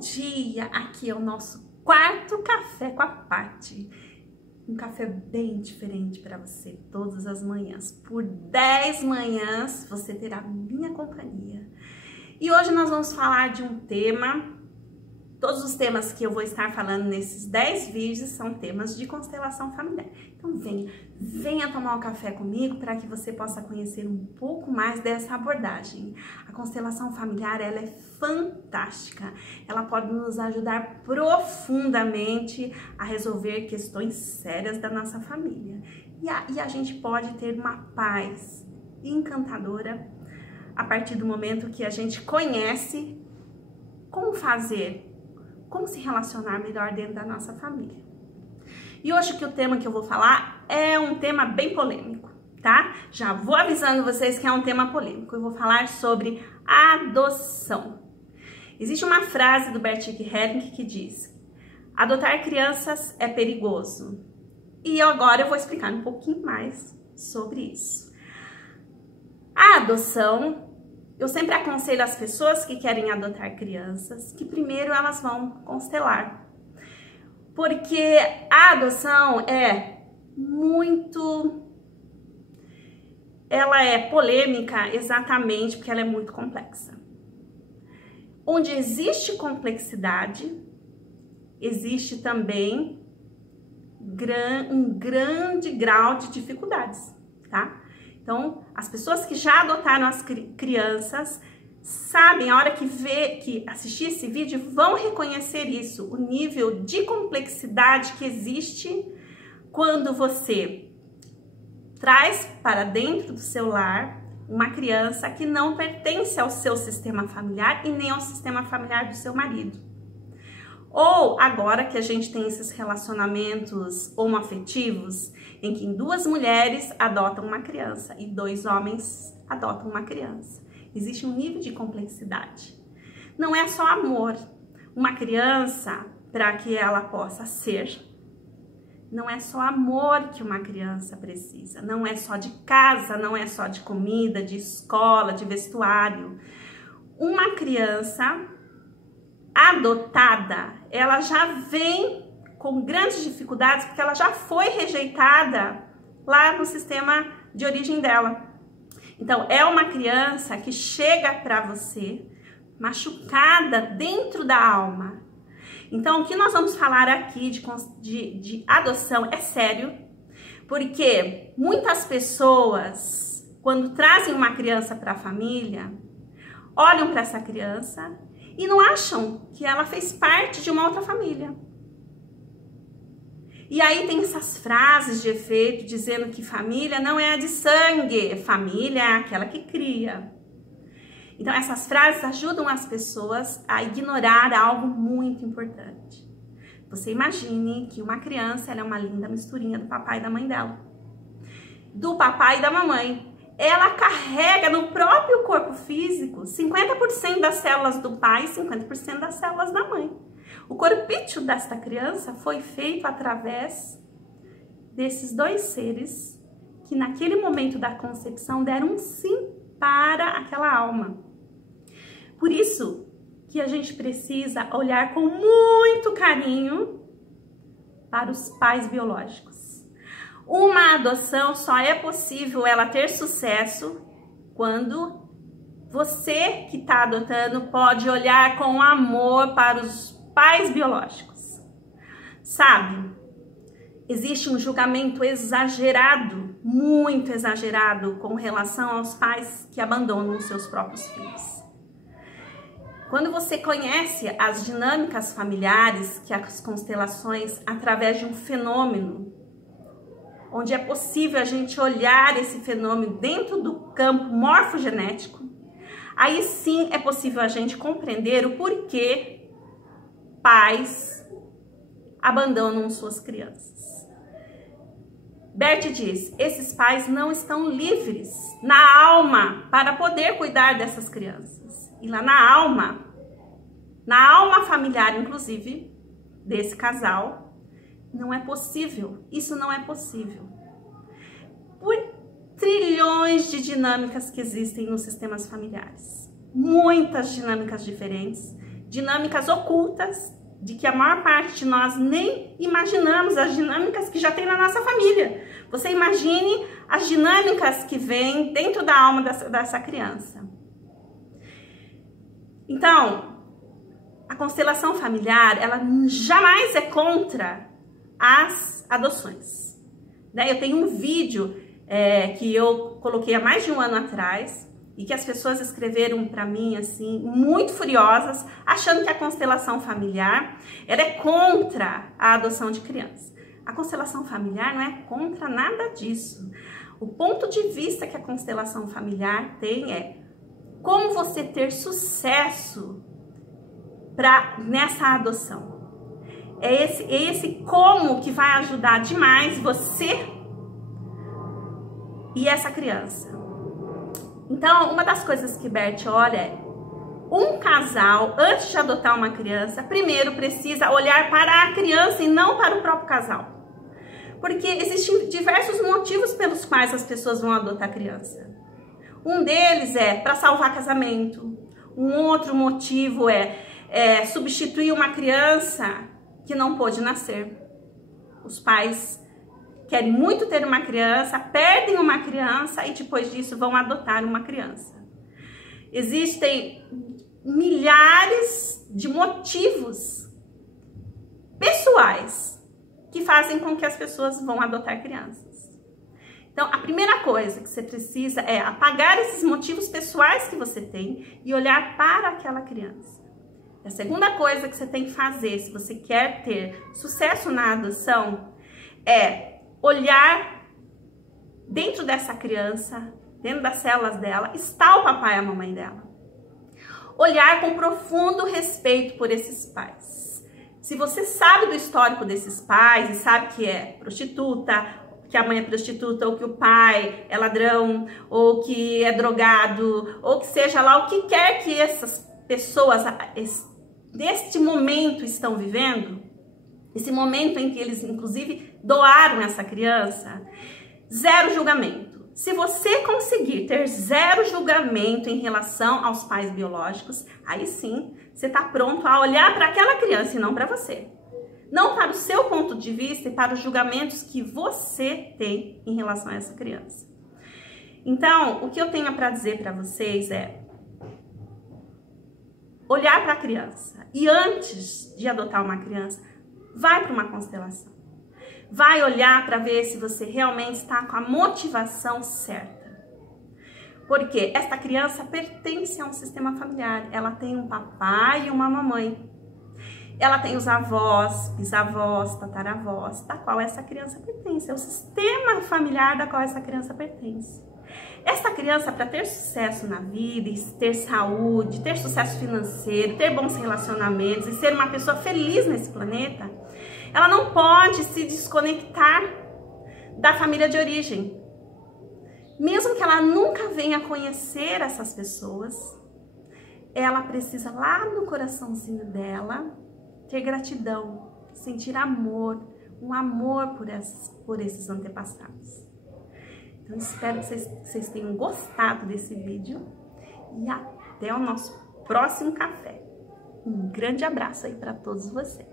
dia! Aqui é o nosso quarto café com a Paty. Um café bem diferente para você todas as manhãs. Por 10 manhãs você terá minha companhia. E hoje nós vamos falar de um tema. Todos os temas que eu vou estar falando nesses 10 vídeos são temas de constelação familiar. Então venha tomar um café comigo para que você possa conhecer um pouco mais dessa abordagem. A constelação familiar, ela é fantástica. Ela pode nos ajudar profundamente a resolver questões sérias da nossa família. E a gente pode ter uma paz encantadora a partir do momento que a gente conhece como fazer, como se relacionar melhor dentro da nossa família. E hoje que o tema que eu vou falar é um tema bem polêmico, tá? Já vou avisando vocês que é um tema polêmico. Eu vou falar sobre adoção. Existe uma frase do Bert Hellinger que diz: adotar crianças é perigoso. E agora eu vou explicar um pouquinho mais sobre isso. A adoção, eu sempre aconselho as pessoas que querem adotar crianças que primeiro elas vão constelar. Porque a adoção ela é polêmica exatamente porque ela é muito complexa. Onde existe complexidade, existe também um grande grau de dificuldades, tá? Então, as pessoas que já adotaram as crianças sabem, a hora que assistir esse vídeo, vão reconhecer isso, o nível de complexidade que existe quando você traz para dentro do seu lar uma criança que não pertence ao seu sistema familiar e nem ao sistema familiar do seu marido. Ou agora que a gente tem esses relacionamentos homoafetivos, em que 2 mulheres adotam uma criança e 2 homens adotam uma criança. Existe um nível de complexidade. Não é só amor. Uma criança, para que ela possa ser, não é só amor que uma criança precisa. Não é só de casa, não é só de comida, de escola, de vestuário. Uma criança adotada, ela já vem com grandes dificuldades porque ela já foi rejeitada lá no sistema de origem dela. Então, é uma criança que chega para você machucada dentro da alma. Então, o que nós vamos falar aqui de adoção é sério, porque muitas pessoas, quando trazem uma criança para a família, olham para essa criança e não acham que ela fez parte de uma outra família. E aí tem essas frases de efeito dizendo que família não é a de sangue, família é aquela que cria. Então essas frases ajudam as pessoas a ignorar algo muito importante. Você imagine que uma criança, ela é uma linda misturinha do papai e da mãe dela. Do papai e da mamãe. Ela carrega no próprio corpo físico 50% das células do pai e 50% das células da mãe. O corpício desta criança foi feito através desses 2 seres que naquele momento da concepção deram um sim para aquela alma. Por isso que a gente precisa olhar com muito carinho para os pais biológicos. Uma adoção só é possível ela ter sucesso quando você que está adotando pode olhar com amor para os pais biológicos. Sabe, existe um julgamento exagerado, muito exagerado, com relação aos pais que abandonam os seus próprios filhos. Quando você conhece as dinâmicas familiares, que as constelações, através de um fenômeno, onde é possível a gente olhar esse fenômeno dentro do campo morfogenético, aí sim é possível a gente compreender o porquê pais abandonam suas crianças. Bert diz: esses pais não estão livres na alma para poder cuidar dessas crianças. E lá na alma familiar, inclusive, desse casal, não é possível. Isso não é possível. Por trilhões de dinâmicas que existem nos sistemas familiares. Muitas dinâmicas diferentes dinâmicas ocultas, de que a maior parte de nós nem imaginamos, as dinâmicas que já tem na nossa família. Você imagine as dinâmicas que vêm dentro da alma dessa criança. Então, a constelação familiar, ela jamais é contra as adoções. Eu tenho um vídeo que eu coloquei há mais de um ano atrás, e que as pessoas escreveram para mim, assim, muito furiosas, achando que a constelação familiar ela é contra a adoção de criança. A constelação familiar não é contra nada disso. O ponto de vista que a constelação familiar tem é como você ter sucesso nessa adoção. É esse como que vai ajudar demais você e essa criança. Então, uma das coisas que Bert olha é um casal, antes de adotar uma criança, primeiro precisa olhar para a criança e não para o próprio casal. Porque existem diversos motivos pelos quais as pessoas vão adotar criança. Um deles é para salvar casamento. Um outro motivo é substituir uma criança que não pôde nascer. Os pais querem muito ter uma criança, perdem uma criança e depois disso vão adotar uma criança. Existem milhares de motivos pessoais que fazem com que as pessoas vão adotar crianças. Então, a primeira coisa que você precisa é apagar esses motivos pessoais que você tem e olhar para aquela criança. A segunda coisa que você tem que fazer, se você quer ter sucesso na adoção, é olhar dentro dessa criança, dentro das células dela, está o papai e a mamãe dela. Olhar com profundo respeito por esses pais. Se você sabe do histórico desses pais e sabe que é prostituta, que a mãe é prostituta, ou que o pai é ladrão, ou que é drogado, ou que seja lá o que quer que essas pessoas neste momento estão vivendo, esse momento em que eles inclusive doaram essa criança, zero julgamento. Se você conseguir ter zero julgamento em relação aos pais biológicos, aí sim você está pronto a olhar para aquela criança e não para você. Não para o seu ponto de vista e para os julgamentos que você tem em relação a essa criança. Então, o que eu tenho para dizer para vocês é olhar para a criança. E antes de adotar uma criança, vai para uma constelação. Vai olhar para ver se você realmente está com a motivação certa. Porque esta criança pertence a um sistema familiar. Ela tem um papai e uma mamãe. Ela tem os avós, bisavós, tataravós, da qual essa criança pertence. É o sistema familiar da qual essa criança pertence. Essa criança, para ter sucesso na vida, ter saúde, ter sucesso financeiro, ter bons relacionamentos e ser uma pessoa feliz nesse planeta, ela não pode se desconectar da família de origem. Mesmo que ela nunca venha conhecer essas pessoas, ela precisa lá no coraçãozinho dela ter gratidão, sentir amor, um amor por esses antepassados. Então, espero que vocês tenham gostado desse vídeo e até o nosso próximo café. Um grande abraço aí para todos vocês.